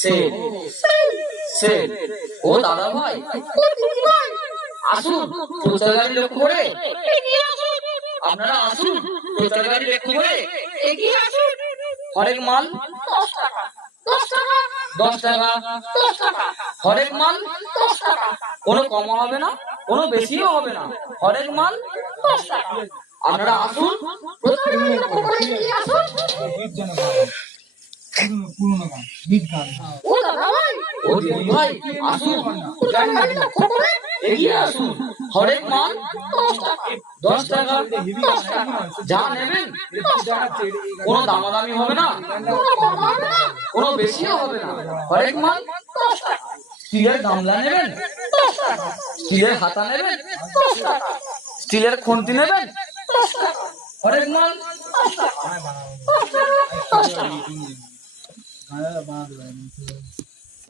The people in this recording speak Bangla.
Sell sell. ও দাদা ভাই, আসুন প্রচার গাড়ি লক্ষ্য করে এগিয়ে আসুন। আপনারা আসুন প্রচার গাড়ি লক্ষ্য করে এগিয়ে আসুন। হরেক মাল 10 টাকা, 10 টাকা, 10 টাকা, 10 টাকা। হরেক মাল 10 টাকা। কোনো কম হবে না, কোনো বেশিও হবে না। হরেক মাল 10 টাকা। আপনারা আসুন প্রচার গাড়ি লক্ষ্য করে এগিয়ে আসুন। ও দাদা ভাই, ও দিদি ভাই, আসুন প্রচার গাড়ি লক্ষ্য করে এগিয়ে আসুন। হরেক মাল 10 টাকা, 10 টাকা, 10 টাকা। যা নেবেন 10 টাকা। কোনো দামাদামি হবে না, কোনো কম হবে না, কোনো বেশিও হবে না। হরেক মাল 10 টাকা। স্টিলের গামলা নেবেন 10 টাকা, স্টিলের হাতা নেবেন 10 টাকা, স্টিলের খুন্তি নেবেন 10 টাকা। হরেক মাল 10 টাকা, 10 টাকা, 10 টাকা।